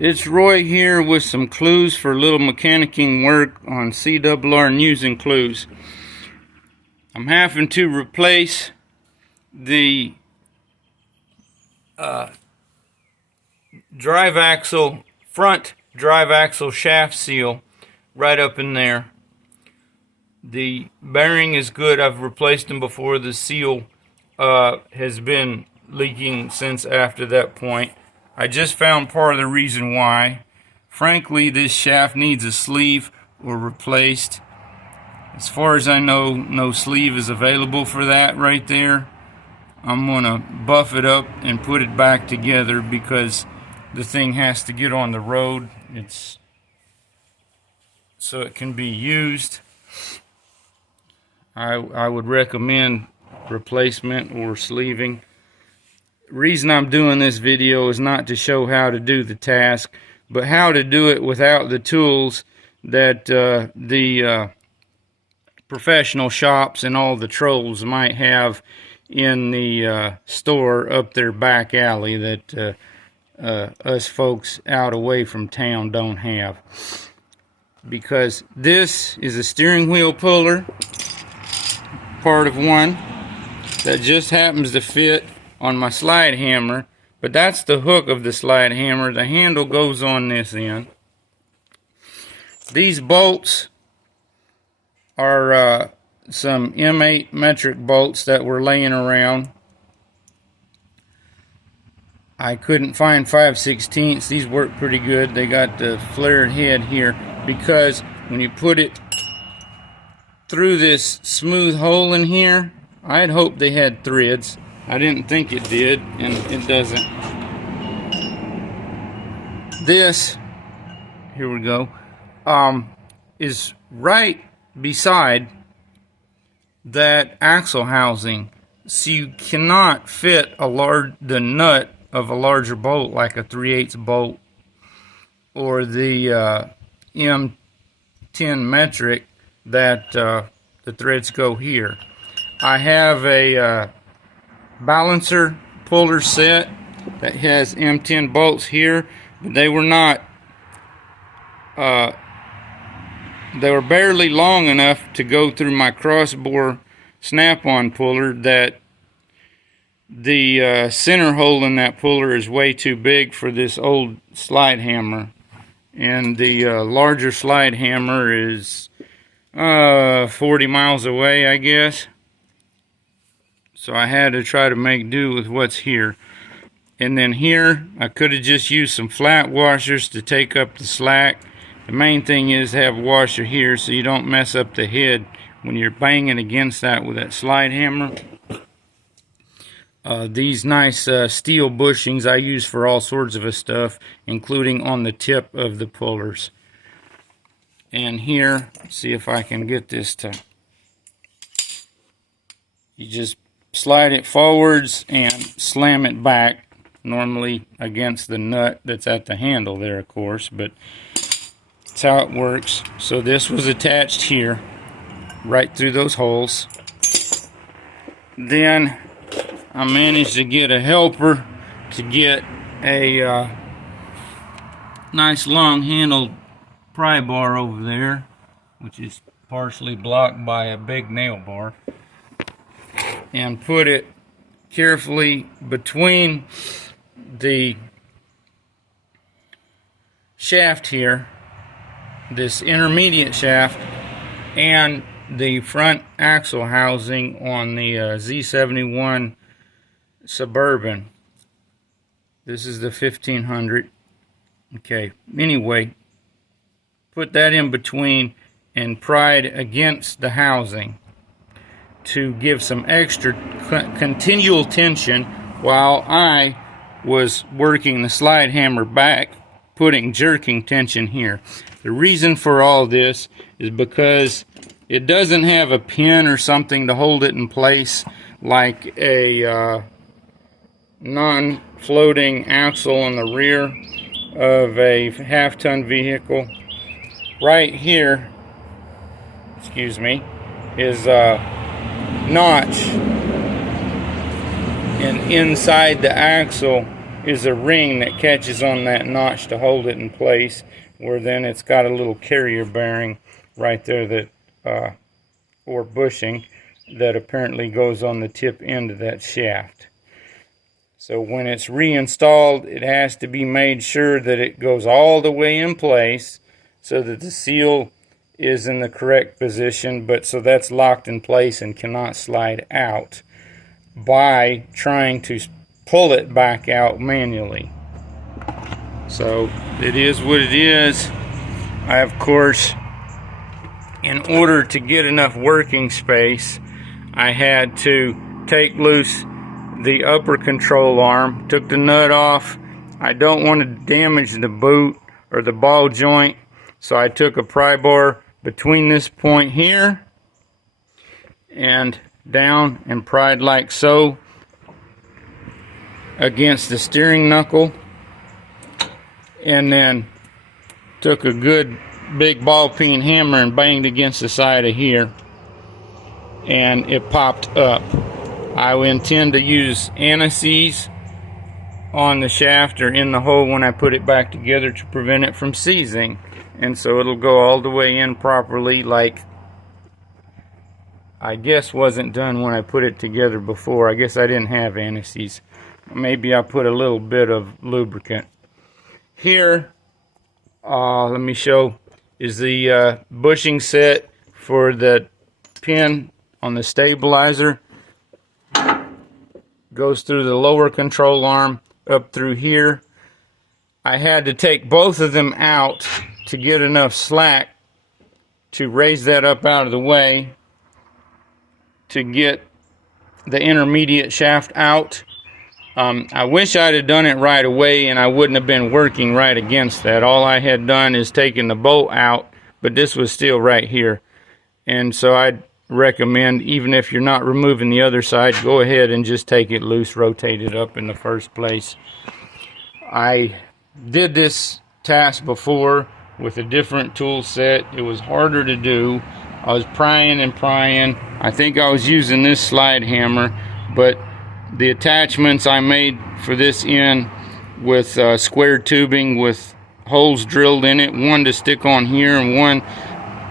It's Roy here with some clues for little mechanicking work on CRR News and Clues. I'm having to replace the front drive axle shaft seal right up in there. The bearing is good. I've replaced them before. The seal has been leaking since after that point. I just found part of the reason why. Frankly, this shaft needs a sleeve or replaced. As far as I know, no sleeve is available for that right there. I'm gonna buff it up and put it back together because the thing has to get on the road. So it can be used. I would recommend replacement or sleeving. The reason I'm doing this video is not to show how to do the task, but how to do it without the tools that the professional shops and all the trolls might have in the store up their back alley that us folks out away from town don't have. Because this is a steering wheel puller, part of one, that just happens to fit on my slide hammer, but that's the hook of the slide hammer. The handle goes on this end. These bolts are some M8 metric bolts that were laying around. I couldn't find 5/16. These work pretty good. They got the flared head here because when you put it through this smooth hole in here, I'd hoped they had threads. I didn't think it did, and it doesn't. This, here we go, is right beside that axle housing. So you cannot fit the nut of a larger bolt like a 3/8 bolt or the M10 metric that the threads go here. I have a balancer puller set that has M10 bolts here, but they were not they were barely long enough to go through my crossbore snap-on puller. That the center hole in that puller is way too big for this old slide hammer, and the larger slide hammer is 40 miles away, I guess. So I had to try to make do with what's here. And then here, I could have just used some flat washers to take up the slack. The main thing is to have a washer here so you don't mess up the head when you're banging against that with that slide hammer. These nice steel bushings I use for all sorts of stuff, including on the tip of the pullers. And here, see if I can get this to... You just slide it forwards and slam it back, normally against the nut that's at the handle there, of course, but that's how it works. So this was attached here, right through those holes. Then I managed to get a helper to get a nice long handled pry bar over there, which is partially blocked by a big nail bar, and put it carefully between the shaft here, this intermediate shaft, and the front axle housing on the Z71 Suburban. This is the 1500. Okay, anyway, put that in between and pried against the housing to give some extra continual tension while I was working the slide hammer back, putting jerking tension here. The reason for all this is because it doesn't have a pin or something to hold it in place like a non-floating axle on the rear of a half-ton vehicle. Right here, excuse me, is notch, and inside the axle is a ring that catches on that notch to hold it in place, where then it's got a little carrier bearing right there that or bushing that apparently goes on the tip end of that shaft. So when it's reinstalled, it has to be made sure that it goes all the way in place so that the seal is in the correct position, but so that's locked in place and cannot slide out by trying to pull it back out manually. So it is what it is. I, of course, in order to get enough working space, I had to take loose the upper control arm, took the nut off. I don't want to damage the boot or the ball joint, so I took a pry bar between this point here and down and pried like so against the steering knuckle, and then took a good big ball peen hammer and banged against the side of here, and it popped up. I intend to use anti-seize on the shaft or in the hole when I put it back together to prevent it from seizing, and so it'll go all the way in properly, like I guess wasn't done when I put it together before. I guess I didn't have anti-seize. Maybe I put a little bit of lubricant. Here, let me show, is the bushing set for the pin on the stabilizer. Goes through the lower control arm up through here. I had to take both of them out to get enough slack to raise that up out of the way to get the intermediate shaft out. I wish I'd have done it right away and I wouldn't have been working right against that. All I had done is taken the bolt out, but this was still right here. And so I'd recommend, even if you're not removing the other side, go ahead and just take it loose, rotate it up in the first place. I did this task before with a different tool set. It was harder to do. I was prying and prying. I think I was using this slide hammer, but the attachments I made for this end with square tubing with holes drilled in it, one to stick on here and one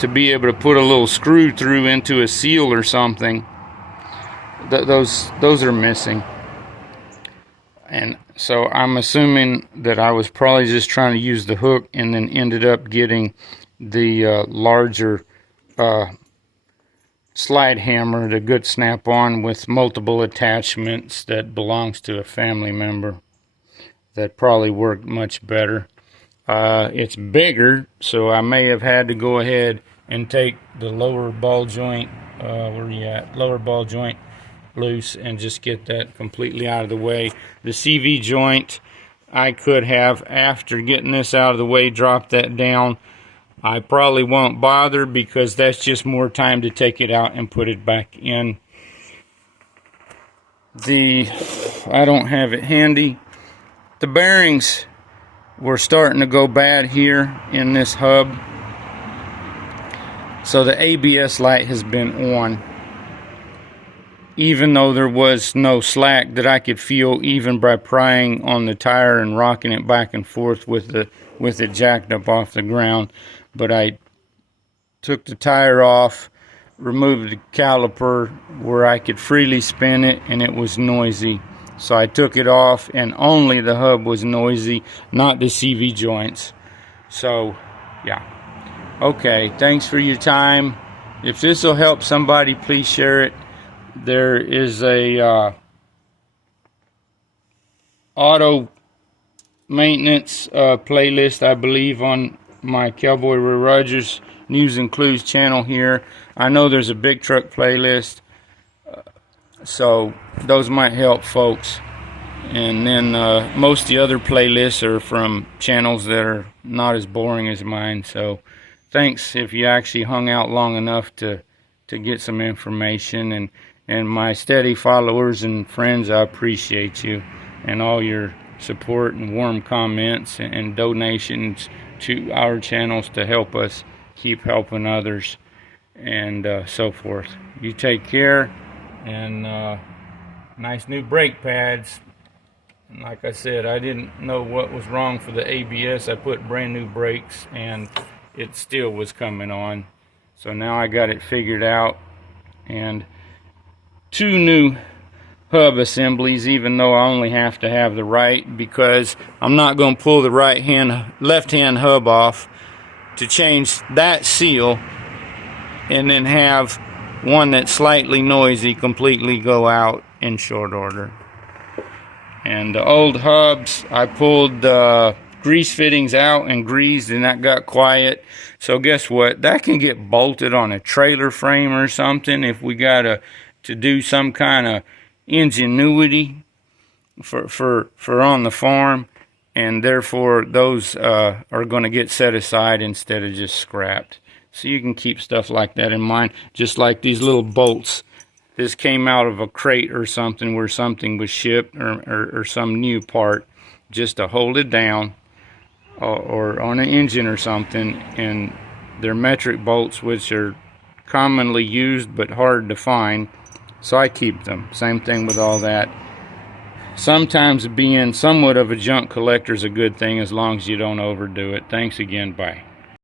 to be able to put a little screw through into a seal or something. Those are missing. And so I'm assuming that I was probably just trying to use the hook and then ended up getting the larger slide hammer, the good snap-on with multiple attachments that belongs to a family member that probably worked much better. It's bigger, so I may have had to go ahead and take the lower ball joint, lower ball joint loose and just get that completely out of the way. The CV joint, I could have, after getting this out of the way, drop that down. I probably won't bother because that's just more time to take it out and put it back in. I don't have it handy. The bearings were starting to go bad here in this hub. So the ABS light has been on, even though there was no slack that I could feel even by prying on the tire and rocking it back and forth with it jacked up off the ground. But I took the tire off, removed the caliper where I could freely spin it, and it was noisy. So I took it off, and only the hub was noisy, not the CV joints. So, yeah. Okay, thanks for your time. If this will help somebody, please share it. There is a auto maintenance playlist, I believe, on my Cowboy Roy Rogers News and Clues channel here. I know there's a big truck playlist, so those might help folks. And then most of the other playlists are from channels that are not as boring as mine. So thanks if you actually hung out long enough to get some information. And my steady followers and friends, I appreciate you and all your support and warm comments and donations to our channels to help us keep helping others and so forth. You take care, and nice new brake pads. Like I said, I didn't know what was wrong for the ABS. I put brand new brakes and it still was coming on. So now I got it figured out, and 2 new hub assemblies, even though I only have to have the right, because I'm not going to pull the left hand hub off to change that seal and then have one that's slightly noisy completely go out in short order. And the old hubs, I pulled the grease fittings out and greased, and that got quiet. So guess what? That can get bolted on a trailer frame or something if we got to do some kind of ingenuity for on the farm, and therefore those are going to get set aside instead of just scrapped. So you can keep stuff like that in mind, just like these little bolts. This came out of a crate or something where something was shipped, or some new part, just to hold it down, or on an engine or something. And they're metric bolts, which are commonly used but hard to find, so I keep them. Same thing with all that. Sometimes being somewhat of a junk collector is a good thing, as long as you don't overdo it. Thanks again. Bye.